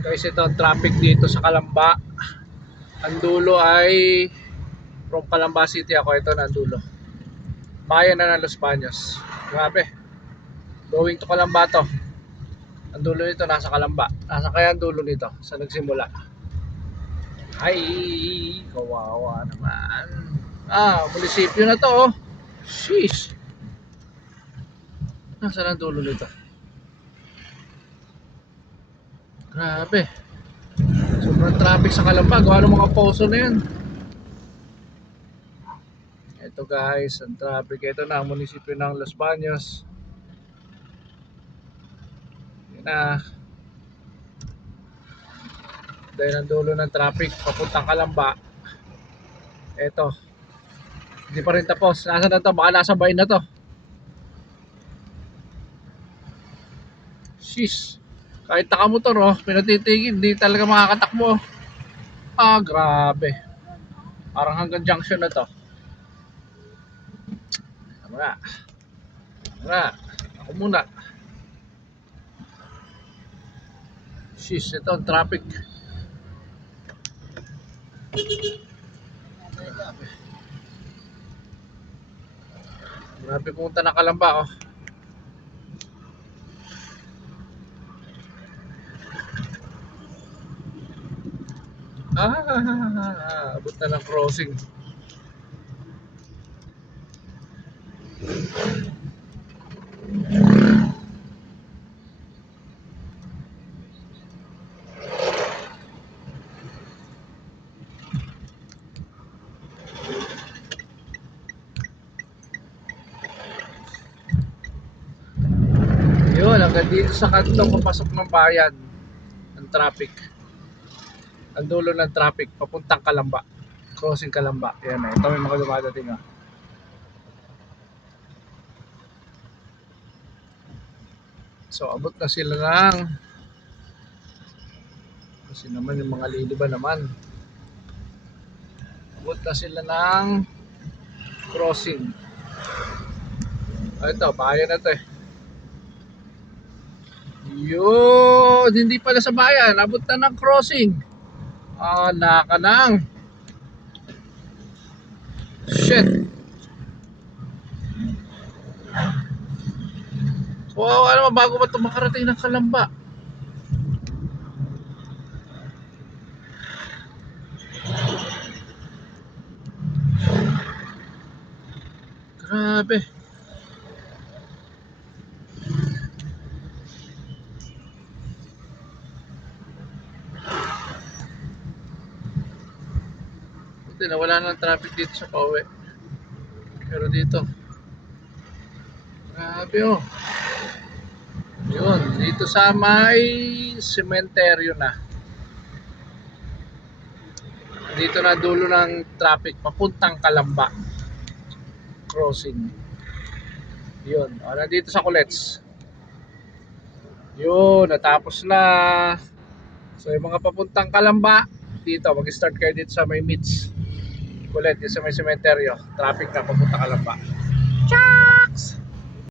Guys, ito ang traffic dito sa Calamba. Ang dulo ay from Calamba City ako. Ito na ang dulo. Bayan na ng Los Baños. Grabe. Going to Calamba to. Ang dulo nito nasa Calamba. Nasa kaya ang dulo nito sa nagsimula. Ay, kawawa naman. Munisipyo na to oh. Sheesh. Nasaan ang dulo nito? Grabe. Sobrang traffic sa Calamba. Gawa ng mga poso na yan. Ito guys, ang traffic. Ito na ang munisipyo ng Los Baños. Yan na. Dahil ang dulo ng traffic papuntang Calamba. Ito. Hindi pa rin tapos. Nasaan na to? Baka nasa bayan na to. Sheesh. Kahit nakamotor oh, pinatitigil, hindi talaga makakatakbo. Grabe. Parang hanggang junction na to. Ako muna. Sheesh, ito ang traffic. Grabe pumunta na Calamba oh. Abot na ng crossing. Yun, hanggang dito sa kanto papasok ng bayan ang traffic. Ang dulo ng traffic papuntang Calamba, crossing Calamba. Yan ito may mga dumadating ah. So abot na sila ng kasi naman yung mga lili ba naman, abot na sila ng crossing. Ito bayan na to eh. Yun, hindi pala sa bayan, abot na ng crossing. Nakanang shit. Kawawa naman bago ba ito makarating ng Calamba. Grabe. Buti na wala nang traffic dito sa pauwi. Pero dito grabe oh. Yun, dito sa may sementeryo na. Dito na dulo ng traffic papuntang Calamba crossing. Yun, nandito sa Culets. Yun, natapos na. So yung mga papuntang Calamba, dito mag-start kayo dito sa may Meets Culets, dito sa may sementeryo. Traffic na papuntang Calamba. Chucks!